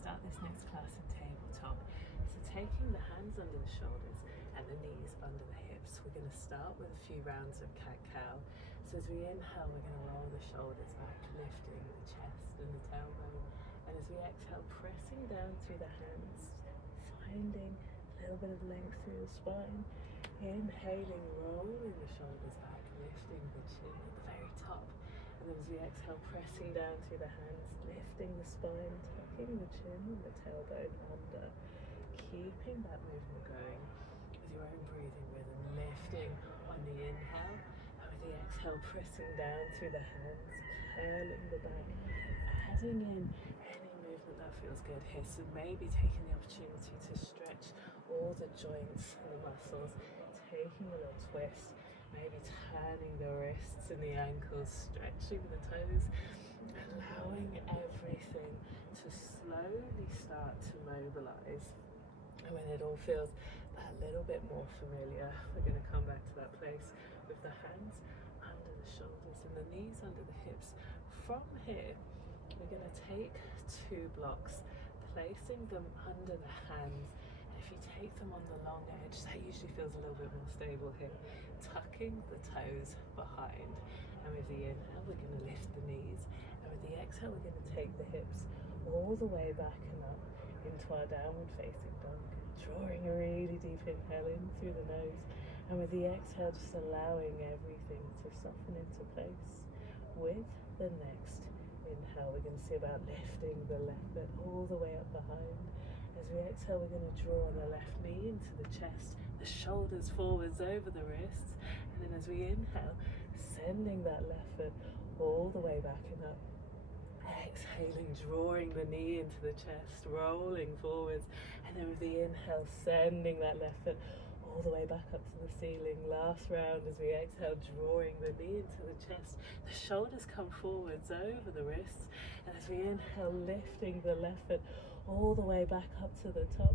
start this next class in tabletop. So taking the hands under the shoulders and the knees under the hips, we're going to start with a few rounds of cat-cow. So as we inhale, we're going to roll the shoulders back, lifting the chest and the tailbone. And as we exhale, pressing down through the hands, finding a little bit of length through the spine. Inhaling, rolling the shoulders back, lifting the chin at the very top. And then as we exhale, pressing down through the hands, lifting the spine, tucking the chin and the tailbone under. Keeping that movement going with your own breathing rhythm, lifting on the inhale, and with the exhale, pressing down through the hands, curling the back, adding in any movement that feels good here. So maybe taking the opportunity to stretch all the joints and the muscles, taking a little twist, maybe turning the wrists and the ankles, stretching the toes, allowing everything to slowly start to mobilize. And when it all feels that little bit more familiar, we're going to come back to that place with the hands under the shoulders and the knees under the hips. From here, we're going to take 2 blocks, placing them under the hands. If you take them on the long edge, that usually feels a little bit more stable here. Tucking the toes behind. And with the inhale, we're going to lift the knees. And with the exhale, we're going to take the hips all the way back and up into our downward facing dog. Drawing a really deep inhale in through the nose. And with the exhale, just allowing everything to soften into place. With the next inhale, we're going to see about lifting the left foot all the way up behind. As we exhale, we're going to draw the left knee into the chest, the shoulders forwards over the wrists. And then as we inhale, sending that left foot all the way back and up. Exhaling, drawing the knee into the chest, rolling forwards. And then with the inhale, sending that left foot all the way back up to the ceiling. Last round as we exhale, drawing the knee into the chest. The shoulders come forwards over the wrists. And as we inhale, lifting the left foot all the way back up to the top.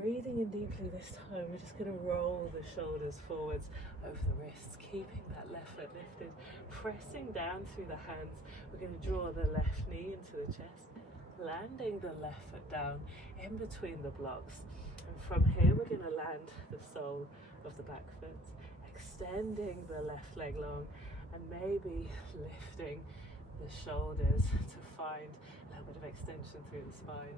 Breathing in deeply this time. We're just going to roll the shoulders forwards over the wrists, keeping that left foot lifted, pressing down through the hands. We're going to draw the left knee into the chest, landing the left foot down in between the blocks. And from here, we're going to land the sole of the back foot, extending the left leg long, and maybe lifting the shoulders to find a little bit of extension through the spine.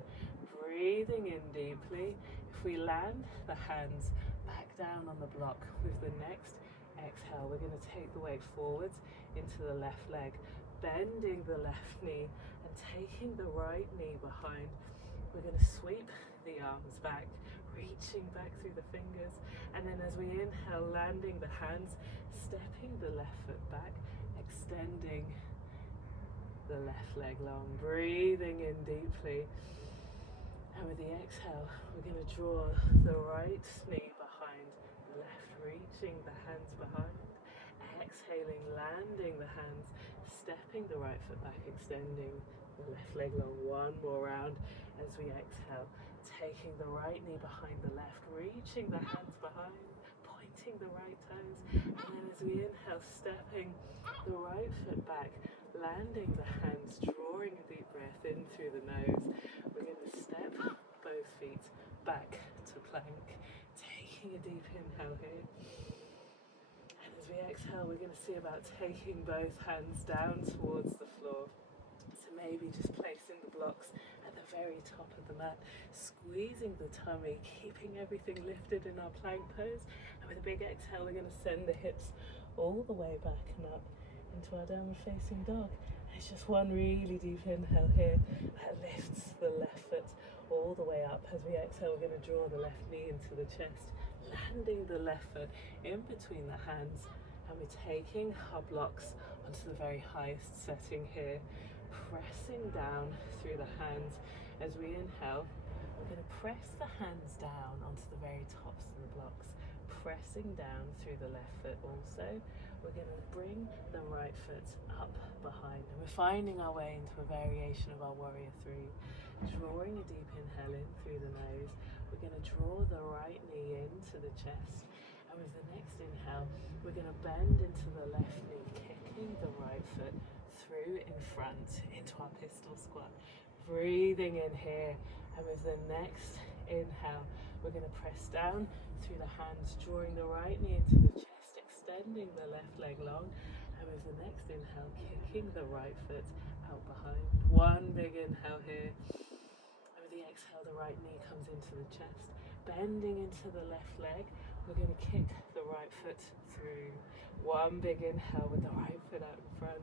Breathing in deeply. If we land the hands back down on the block with the next exhale, we're going to take the weight forwards into the left leg, bending the left knee and taking the right knee behind. We're going to sweep the arms back, reaching back through the fingers, and then as we inhale, landing the hands, stepping the left foot back, extending the left leg long, breathing in deeply. And with the exhale, we're going to draw the right knee behind, left reaching the hands behind. Exhaling, landing the hands, stepping the right foot back, extending the left leg long. One more round as we exhale, taking the right knee behind the left, reaching the hands behind, pointing the right toes. And then as we inhale, stepping the right foot back, landing the hands, drawing a deep breath in through the nose. We're going to step both feet back to plank, taking a deep inhale here. And as we exhale, we're going to see about taking both hands down towards the floor. So maybe just placing the blocks at the very top of the mat, squeezing the tummy, keeping everything lifted in our plank pose. And with a big exhale, we're going to send the hips all the way back and up into our downward facing dog. It's just one really deep inhale here that lifts the left foot all the way up. As we exhale, we're going to draw the left knee into the chest, landing the left foot in between the hands, and we're taking our blocks onto the very highest setting here, pressing down through the hands. As we inhale, we're going to press the hands down onto the very tops of the blocks, pressing down through the left foot also. We're going to bring the right foot up behind, and we're finding our way into a variation of our warrior 3. Drawing a deep inhale in through the nose. We're going to draw the right knee into the chest, and with the next inhale, we're going to bend into the left knee, kicking the right foot through in front into our pistol squat. breathing in here. And with the next inhale, we're going to press down through the hands, drawing the right knee into the chest, extending the left leg long. And with the next inhale, kicking the right foot out behind. One big inhale here. And with the exhale, the right knee comes into the chest, bending into the left leg. We're going to kick the right foot through. One big inhale with the right foot out in front,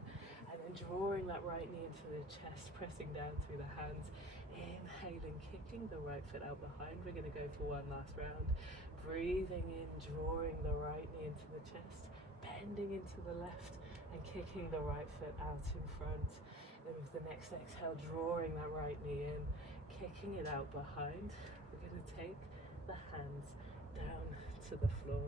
and then drawing that right knee into the chest, pressing down through the hands. Inhaling, kicking the right foot out behind. We're going to go for one last round. Breathing in, drawing the right knee into the chest, bending into the left, and kicking the right foot out in front. Then with the next exhale, drawing that right knee in, kicking it out behind. We're going to take the hands down to the floor.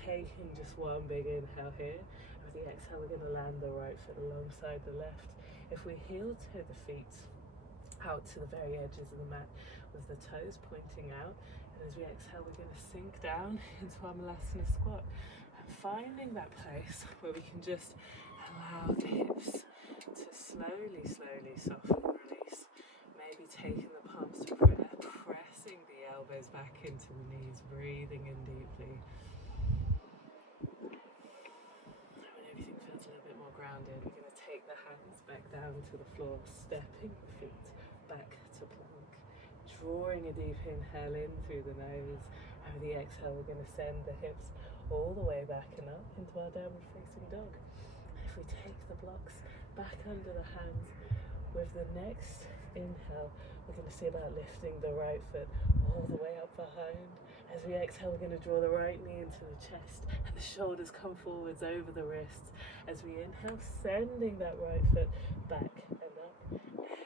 Taking just one big inhale here. With the exhale, we're going to land the right foot alongside the left. If we heel toe the feet out to the very edges of the mat with the toes pointing out, and as we exhale, we're going to sink down into our Malasana squat, and finding that place where we can just allow the hips to slowly soften and release. Maybe taking the palms to prayer, pressing the elbows back into the knees, breathing in deeply. When everything feels a little bit more grounded, we're going to take the hands back down to the floor, stepping the feet back to plank, drawing a deep inhale in through the nose, and with the exhale, we're going to send the hips all the way back and up into our downward facing dog. If we take the blocks back under the hands, with the next inhale, we're going to see about lifting the right foot all the way up behind. As we exhale, we're going to draw the right knee into the chest, and the shoulders come forwards over the wrists. As we inhale, sending that right foot back and up.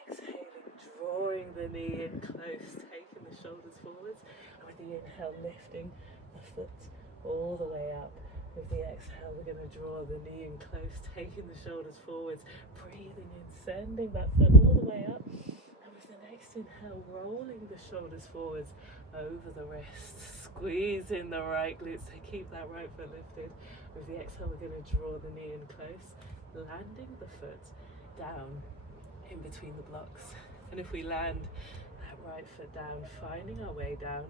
Exhaling, drawing the knee in close, taking the shoulders forwards. And with the inhale, lifting the foot all the way up. With the exhale, we're going to draw the knee in close, taking the shoulders forwards, breathing in, sending that foot all the way up. And with the next inhale, rolling the shoulders forwards over the wrists, squeezing the right glutes to keep that right foot lifted. With the exhale, we're going to draw the knee in close, landing the foot down in between the blocks. And if we land that right foot down, finding our way down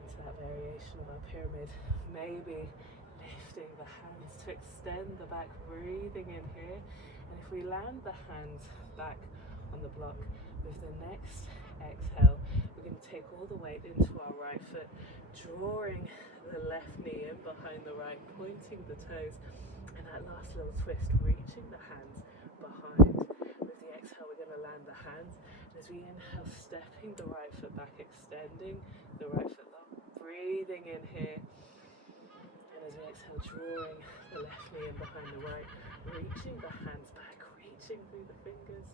into that variation of our pyramid, maybe lifting the hands to extend the back, breathing in here. And if we land the hands back on the block, with the next exhale, we're going to take all the weight into our right foot, drawing the left knee in behind the right, pointing the toes, and that last little twist, reaching the hands behind. With the exhale, we're going to land the hands. And as we inhale, stepping the right foot back, extending the right foot long, breathing in here. And as we exhale, drawing the left knee in behind the right, reaching the hands back, reaching through the fingers.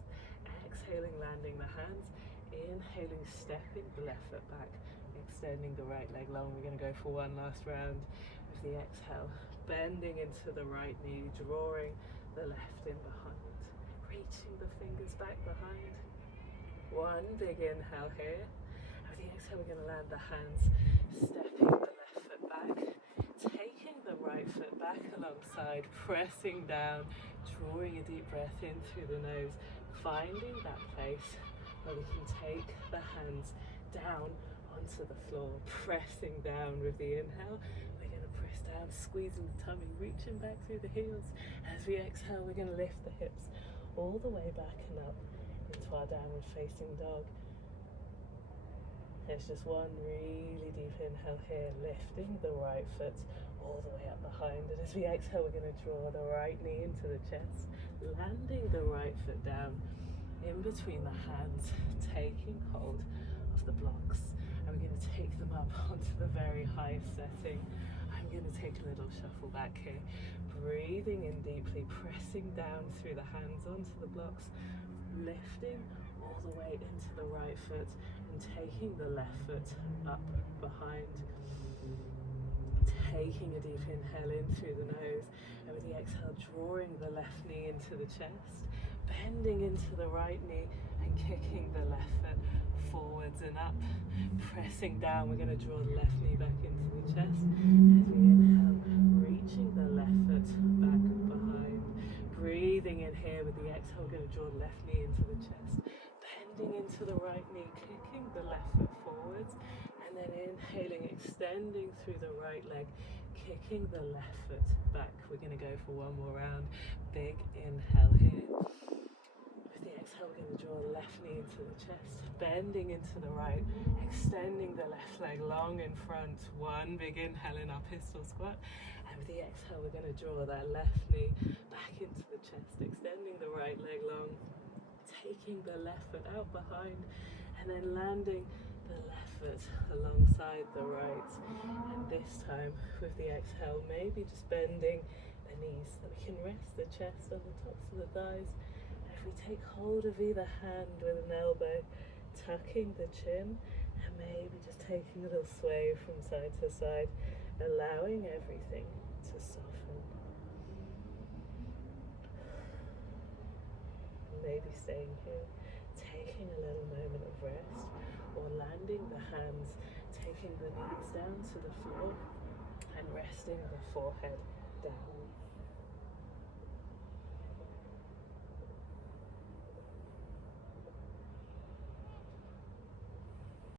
Exhaling, landing the hands. Inhaling, stepping the left foot back, extending the right leg long. We're going to go for one last round. With the exhale, bending into the right knee, drawing the left in behind, reaching the fingers back behind. One big inhale here. With the exhale, we're going to land the hands, stepping the left foot back, taking the right foot back alongside, pressing down, drawing a deep breath in through the nose, finding that place where we can take the hands down onto the floor, pressing down with the inhale. We're going to press down, squeezing the tummy, reaching back through the heels. As we exhale, we're going to lift the hips all the way back and up into our downward facing dog. There's just one really deep inhale here, lifting the right foot all the way up behind. And as we exhale, we're going to draw the right knee into the chest, landing the right foot down in between the hands, taking hold of the blocks. And we're going to take them up onto the very highest setting. I'm going to take a little shuffle back here, breathing in deeply, pressing down through the hands onto the blocks, lifting all the way into the right foot and taking the left foot up behind. Taking a deep inhale in through the nose, and with the exhale, drawing the left knee into the chest, bending into the right knee and kicking the left foot forwards and up, pressing down. We're going to draw the left knee back into the chest as we inhale, reaching the left foot back behind, breathing in here. With the exhale, we're going to draw the left knee into the chest, bending into the right knee, kicking the left foot forwards, and then inhaling, extending through the right leg, kicking the left foot back. We're going to go for one more round. Big inhale here. With the exhale, we're going to draw the left knee into the chest, bending into the right, extending the left leg long in front. One big inhale in our pistol squat. And with the exhale, we're going to draw that left knee back into the chest, extending the right leg long, taking the left foot out behind, and then landing the left foot alongside the right. And this time, with the exhale, maybe just bending the knees so we can rest the chest on the tops of the thighs. If we take hold of either hand with an elbow, tucking the chin, and maybe just taking a little sway from side to side, allowing everything to soften. Maybe staying here, taking a little moment of rest, or landing the hands, taking the knees down to the floor, and resting the forehead down.